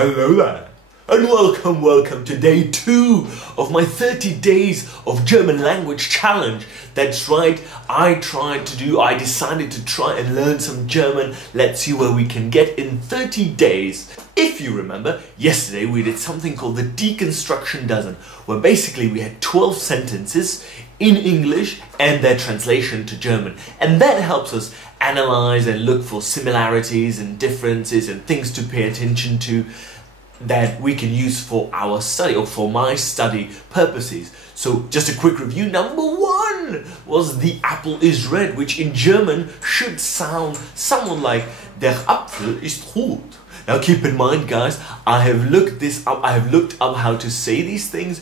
Hello there, and welcome to day 2 of my 30 days of German language challenge. That's right, I decided to try and learn some German. Let's see where we can get in 30 days. If you remember, yesterday we did something called the deconstruction dozen, where basically we had 12 sentences in English and their translation to German. And that helps us analyze and look for similarities and differences and things to pay attention to that we can use for our study or for my study purposes. So just a quick review. Number 1 was the apple is red, which in German should sound somewhat like der Apfel ist rot. Now keep in mind, guys, I have looked this up. I have looked up how to say these things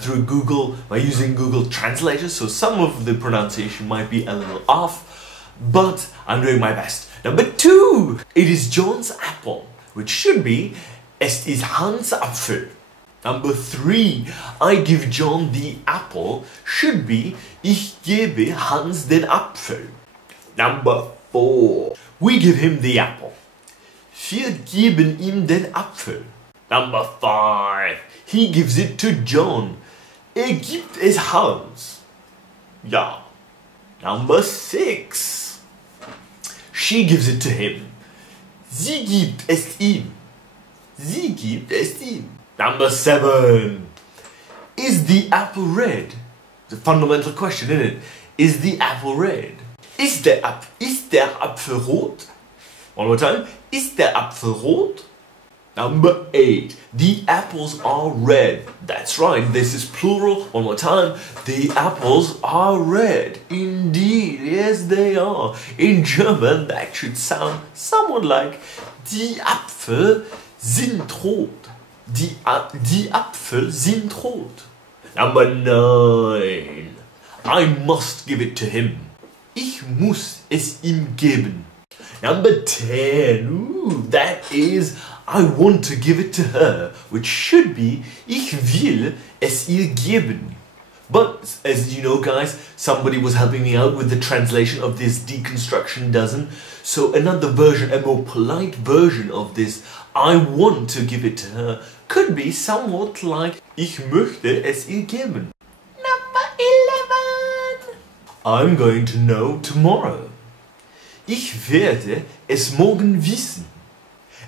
through Google by using Google Translator. So some of the pronunciation might be a little off, but I'm doing my best. Number 2, it is John's apple, which should be es ist Hans Apfel. Number 3, I give John the apple, should be ich gebe Hans den Apfel. Number 4, we give him the apple. Wir geben ihm den Apfel. Number 5, he gives it to John. Gibt es Hans. Ja. Number 6, she gives it to him. Sie gibt es ihm. Sie gibt es ihm. Number 7, is the apple red? It's a fundamental question, isn't it? Is the apple red? Ist der Apfel rot? One more time. Ist der Apfel rot? Number 8, the apples are red. That's right, this is plural. One more time. The apples are red. Indeed, yes they are. In German, that should sound somewhat like die Apfel sind rot. Die Apfel sind rot. Number 9, I must give it to him. Ich muss es ihm geben. Number 10, ooh, that is I want to give it to her, which should be ich will es ihr geben. But as you know, guys, somebody was helping me out with the translation of this deconstruction dozen. So another version, a more polite version of this I want to give it to her could be somewhat like ich möchte es ihr geben. Number 11, I'm going to know tomorrow. Ich werde es morgen wissen.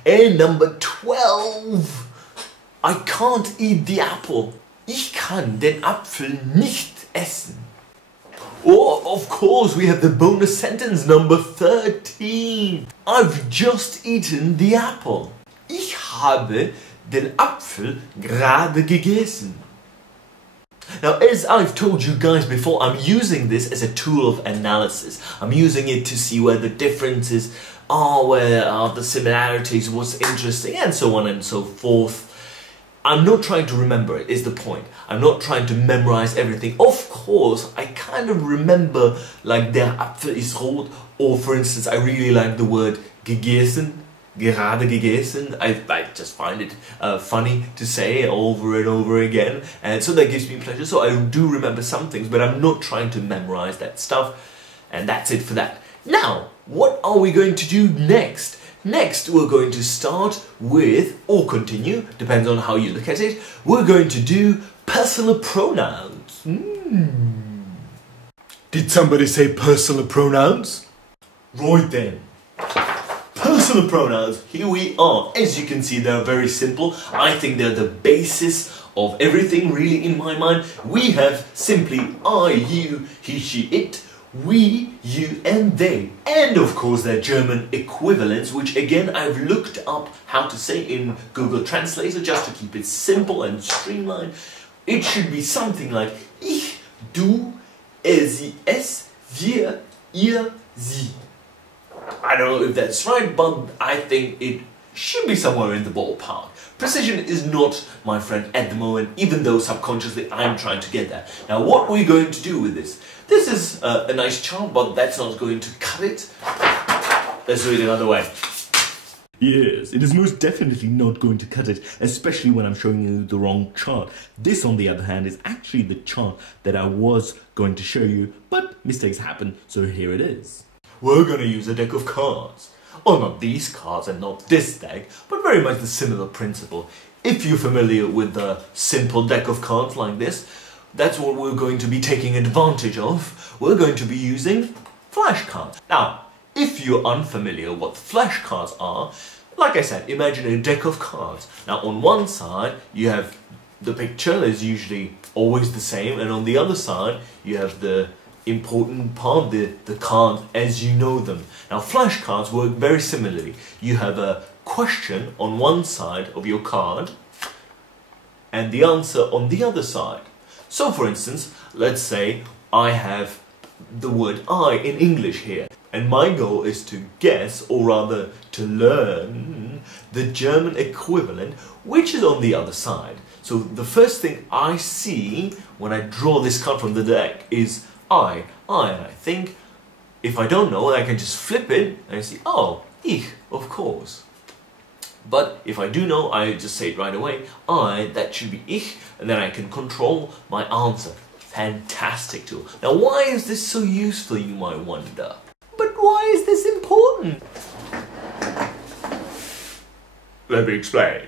And number 12, I can't eat the apple. Ich kann den Apfel nicht essen. Oh, of course, we have the bonus sentence number 13. I've just eaten the apple. Ich habe den Apfel gerade gegessen. Now, as I've told you guys before, I'm using this as a tool of analysis. I'm using it to see where the differences are, where are the similarities, what's interesting, and so on and so forth. I'm not trying to remember it, is the point. I'm not trying to memorize everything. Of course, I kind of remember like der Apfel ist rot, or for instance, I really like the word gegessen. Gerade gegessen. I just find it funny to say over and over again, and so that gives me pleasure. So I do remember some things, but I'm not trying to memorize that stuff, and that's it for that. Now, what are we going to do next? Next, we're going to start with, or continue, depends on how you look at it, we're going to do personal pronouns. Did somebody say personal pronouns? Right then. Personal pronouns, here we are. As you can see, they're very simple. I think they're the basis of everything, really, in my mind. We have simply I, you, he, she, it, we, you, and they. And of course, their German equivalents, which again, I've looked up how to say in Google Translator just to keep it simple and streamlined. It should be something like ich, du, er, sie, es, wir, ihr, sie. I don't know if that's right, but I think it should be somewhere in the ballpark. Precision is not my friend at the moment, even though subconsciously I'm trying to get there. Now, what are we going to do with this? This is a nice chart, but that's not going to cut it. Let's do it another way. Yes, it is most definitely not going to cut it, especially when I'm showing you the wrong chart. This, on the other hand, is actually the chart that I was going to show you, but mistakes happen, so here it is. We're going to use a deck of cards. Well, not these cards and not this deck, but very much the similar principle. If you're familiar with a simple deck of cards like this, that's what we're going to be taking advantage of. We're going to be using flashcards. Now, if you're unfamiliar what flashcards are, like I said, imagine a deck of cards. Now, on one side, you have the picture is usually always the same, and on the other side, you have the important part, the cards as you know them. Now, flashcards work very similarly. You have a question on one side of your card, and the answer on the other side. So, for instance, let's say I have the word I in English here. And my goal is to guess, or rather to learn, the German equivalent, which is on the other side. So the first thing I see when I draw this card from the deck is I. And I think, if I don't know, I can just flip it and I see, oh, ich, of course. But if I do know, I just say it right away, that should be ich, and then I can control my answer. Fantastic tool. Now, why is this so useful, you might wonder? But why is this important? Let me explain.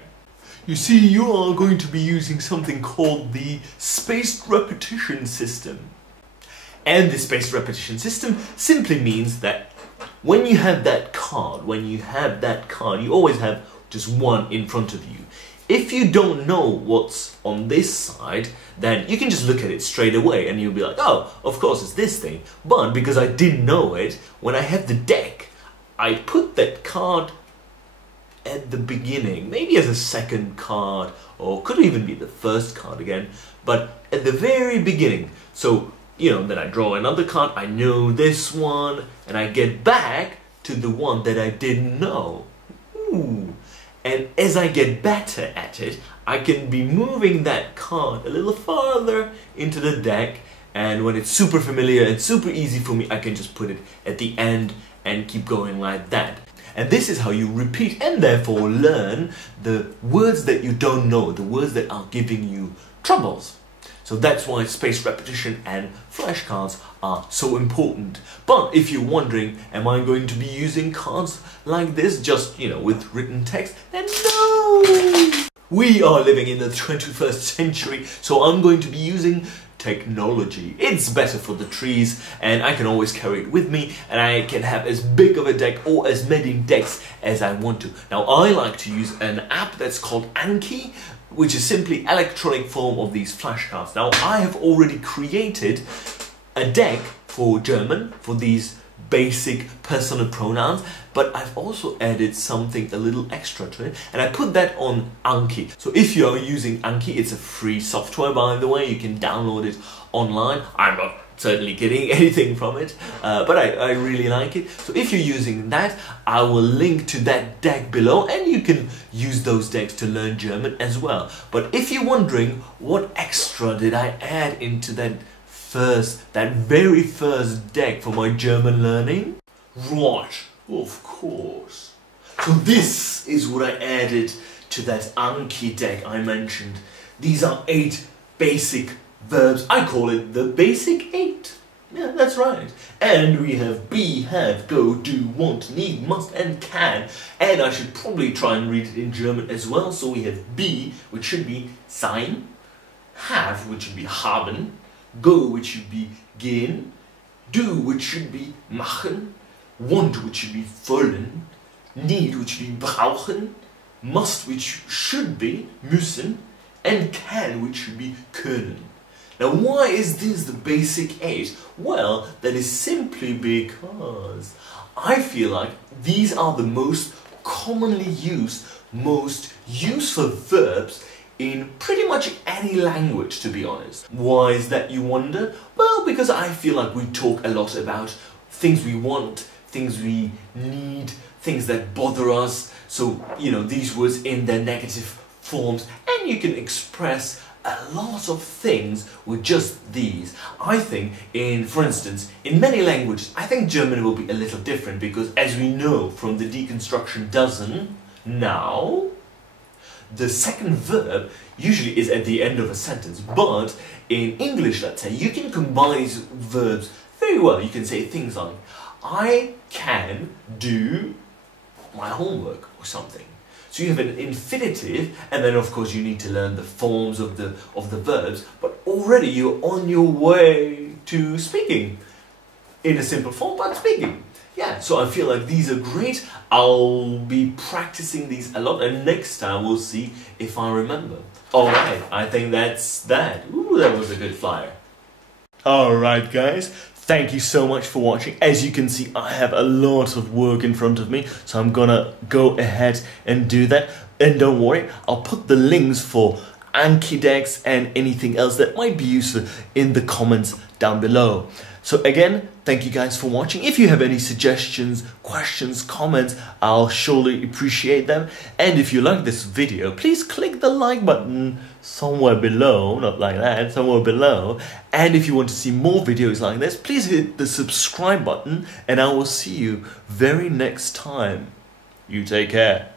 You see, you are going to be using something called the spaced repetition system. And the spaced repetition system simply means that when you have that card, you always have just one in front of you. If you don't know what's on this side, then you can just look at it straight away and you'll be like, oh, of course it's this thing. But because I didn't know it, when I have the deck, I put that card at the beginning, maybe as a second card, or could even be the first card again, but at the very beginning. So, you know, then I draw another card, I know this one, and I get back to the one that I didn't know. Ooh. And as I get better at it, I can be moving that card a little farther into the deck, and when it's super familiar and super easy for me, I can just put it at the end and keep going like that. And this is how you repeat and therefore learn the words that you don't know, the words that are giving you troubles. So that's why spaced repetition and flashcards are so important. But if you're wondering, am I going to be using cards like this, just, you know, with written text? Then no! We are living in the 21st century, so I'm going to be using technology. It's better for the trees, and I can always carry it with me, and I can have as big of a deck or as many decks as I want to. Now, I like to use an app that's called Anki, which is simply electronic form of these flashcards. Now, I have already created a deck for German, for these basic personal pronouns, but I've also added something a little extra to it, and I put that on Anki. So if you are using Anki, it's a free software, by the way, you can download it online. I'm not certainly getting anything from it, but I really like it. So if you're using that, I will link to that deck below, and you can use those decks to learn German as well. But if you're wondering what extra did I add into that very first deck for my German learning? Right, of course. So this is what I added to that Anki deck I mentioned. These are 8 basic verbs. I call it the basic 8. Yeah, that's right. And we have be, have, go, do, want, need, must, and can. And I should probably try and read it in German as well. So we have be, which should be sein, have, which should be haben, go, which should be gehen, do, which should be machen, want, which should be wollen, need, which should be brauchen, must, which should be müssen, and can, which should be können. Now, why is this the basic 8? Well, that is simply because I feel like these are the most commonly used, most useful verbs in pretty much any language, to be honest. Why is that, you wonder? Well, because I feel like we talk a lot about things we want, things we need, things that bother us. So, you know, these words in their negative forms, and you can express a lot of things with just these. I think, for instance, in many languages, I think German will be a little different because, as we know from the deconstruction dozen, now, the second verb usually is at the end of a sentence, but in English, let's say, you can combine these verbs very well. You can say things like, I can do my homework or something. So you have an infinitive, and then of course you need to learn the forms of the verbs, but already you're on your way to speaking in a simple form, but speaking. Yeah, so I feel like these are great. I'll be practicing these a lot, and next time we'll see if I remember. Alright, I think that's that. Ooh, that was a good flyer. Alright guys, thank you so much for watching. As you can see, I have a lot of work in front of me, so I'm gonna go ahead and do that. And don't worry, I'll put the links for Anki decks and anything else that might be useful in the comments down below. So again, thank you guys for watching. If you have any suggestions, questions, comments, I'll surely appreciate them. And if you like this video, please click the like button somewhere below, not like that, somewhere below. And if you want to see more videos like this, please hit the subscribe button, and I will see you very next time. You take care.